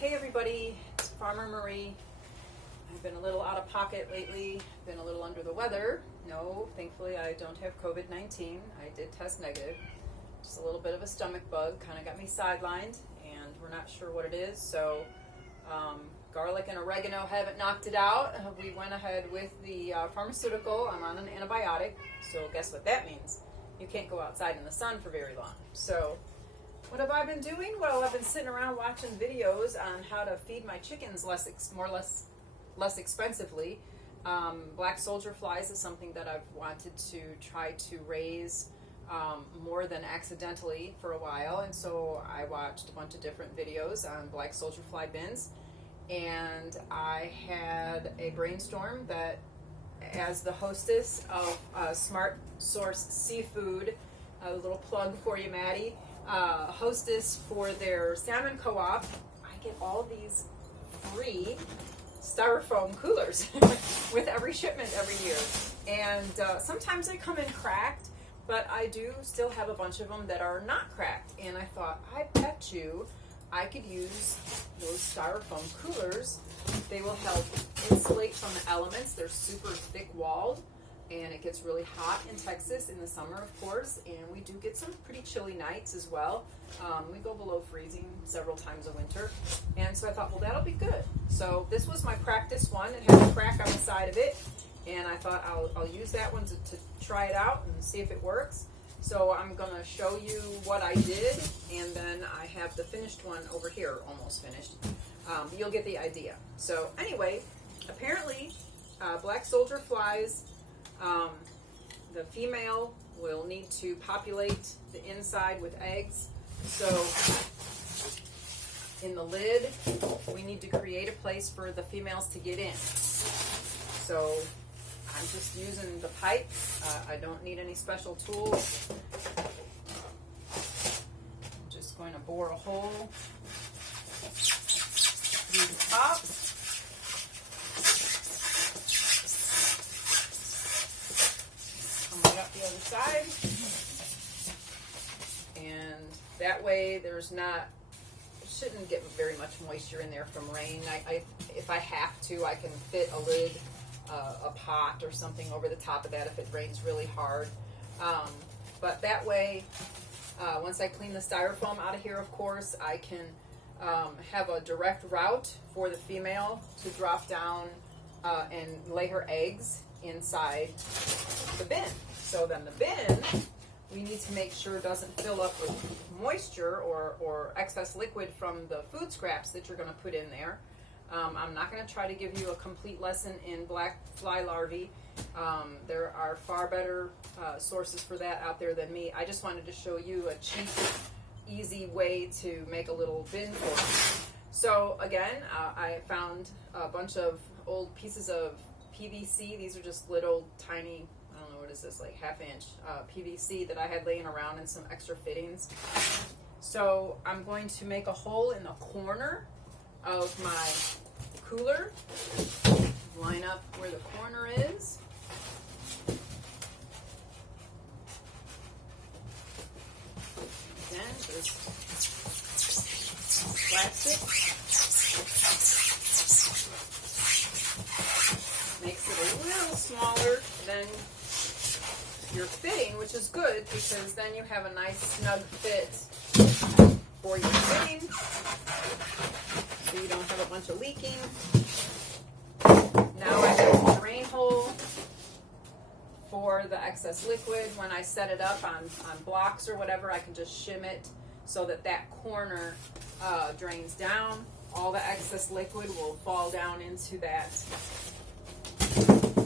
Hey everybody, it's Farmer Marie. I've been a little out of pocket lately, been a little under the weather. No, thankfully I don't have COVID-19. I did test negative. Just a little bit of a stomach bug, kind of got me sidelined, and we're not sure what it is. So garlic and oregano haven't knocked it out. We went ahead with the pharmaceutical. I'm on an antibiotic, so guess what that means? You can't go outside in the sun for very long. So what have I been doing? Well, I've been sitting around watching videos on how to feed my chickens less expensively. Black soldier flies is something that I've wanted to try to raise more than accidentally for a while, and so I watched a bunch of different videos on black soldier fly bins, and I had a brainstorm that, as the hostess of Smart Source Seafood, a little plug for you, Maddie, hostess for their salmon co-op, I get all these free styrofoam coolers with every shipment every year, and sometimes they come in cracked, but I do still have a bunch of them that are not cracked, and I thought, I bet you I could use those styrofoam coolers. They will help insulate from the elements. They're super thick walled, and it gets really hot in Texas in the summer, of course, and we do get some pretty chilly nights as well. We go below freezing several times a winter, and so I thought, well, that'll be good. So this was my practice one. It has a crack on the side of it, and I thought I'll use that one to try it out and see if it works. So I'm going to show you what I did, and then I have the finished one over here, almost finished. You'll get the idea. So anyway, apparently black soldier flies, the female will need to populate the inside with eggs. So in the lid, we need to create a place for the females to get in. So I'm just using the pipe. I don't need any special tools. I'm just going to bore a hole through the top. Come right up the other side. And that way there's not, shouldn't get very much moisture in there from rain. If I have to, I can fit a lid, a pot or something over the top of that if it rains really hard. But that way, once I clean the styrofoam out of here, of course, I can have a direct route for the female to drop down and lay her eggs inside the bin. So then the bin, we need to make sure doesn't fill up with moisture or excess liquid from the food scraps that you're going to put in there. I'm not going to try to give you a complete lesson in black fly larvae. There are far better sources for that out there than me. I just wanted to show you a cheap, easy way to make a little bin for you. So again, I found a bunch of old pieces of PVC. These are just little tiny, I don't know, what is this, like half-inch PVC that I had laying around, and some extra fittings. So I'm going to make a hole in the corner of my cooler, line up where the corner is. Again, there's plastic. Makes it a little smaller than your fitting, which is good because then you have a nice snug fit for your fitting, so you don't have a bunch of leaking. Now I have a drain hole for the excess liquid. When I set it up on blocks or whatever, I can just shim it so that that corner drains down. All the excess liquid will fall down into that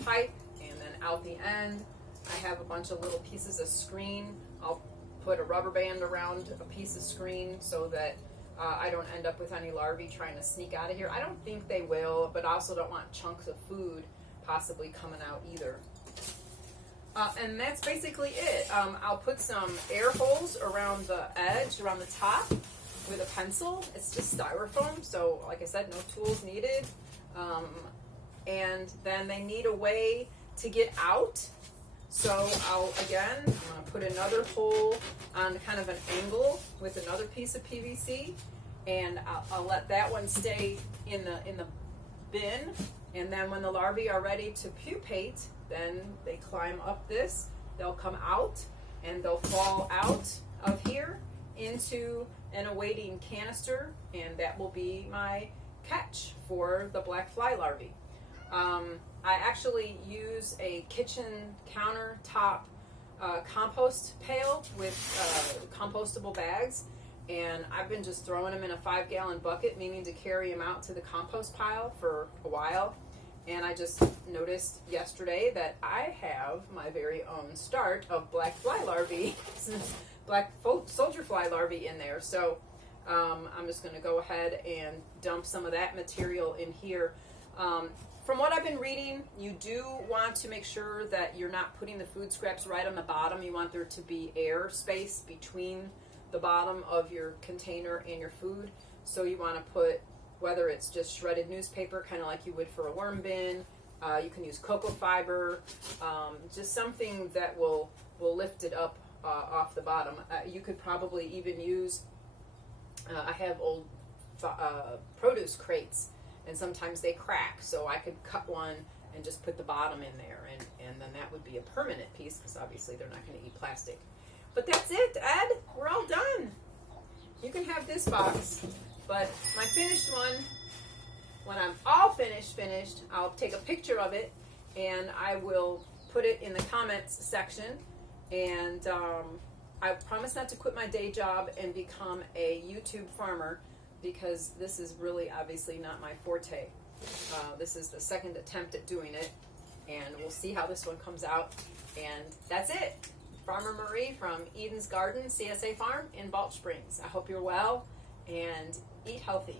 pipe, and then out the end I have a bunch of little pieces of screen. I'll put a rubber band around a piece of screen so that I don't end up with any larvae trying to sneak out of here. I don't think they will, but I also don't want chunks of food possibly coming out either. And that's basically it. I'll put some air holes around the edge, around the top with a pencil. It's just styrofoam, so like I said, no tools needed. And then they need a way to get out. So I'm going to put another hole on kind of an angle with another piece of PVC, and I'll let that one stay in the bin, and then when the larvae are ready to pupate, then they climb up this, they'll come out, and they'll fall out of here into an awaiting canister, and that will be my catch for the black fly larvae. I actually use a kitchen countertop compost pail with compostable bags, and I've been just throwing them in a 5-gallon bucket, meaning to carry them out to the compost pile for a while. And I just noticed yesterday that I have my very own start of black fly larvae, black soldier fly larvae in there. So I'm just going to go ahead and dump some of that material in here. From what I've been reading, you do want to make sure that you're not putting the food scraps right on the bottom. You want there to be air space between the bottom of your container and your food. So you want to put, whether it's just shredded newspaper, kind of like you would for a worm bin, you can use cocoa fiber, just something that will lift it up off the bottom. You could probably even use, I have old produce crates, and sometimes they crack, so I could cut one and just put the bottom in there, and then that would be a permanent piece, because obviously they're not going to eat plastic. But that's it, Ed. We're all done. You can have this box, but my finished one, when I'm all finished, I'll take a picture of it, and I will put it in the comments section, and I promise not to quit my day job and become a YouTube farmer, because this is really obviously not my forte. This is the second attempt at doing it, and we'll see how this one comes out. And that's it. Farmer Marie from Eden's Garden CSA Farm in Balch Springs. I hope you're well and eat healthy.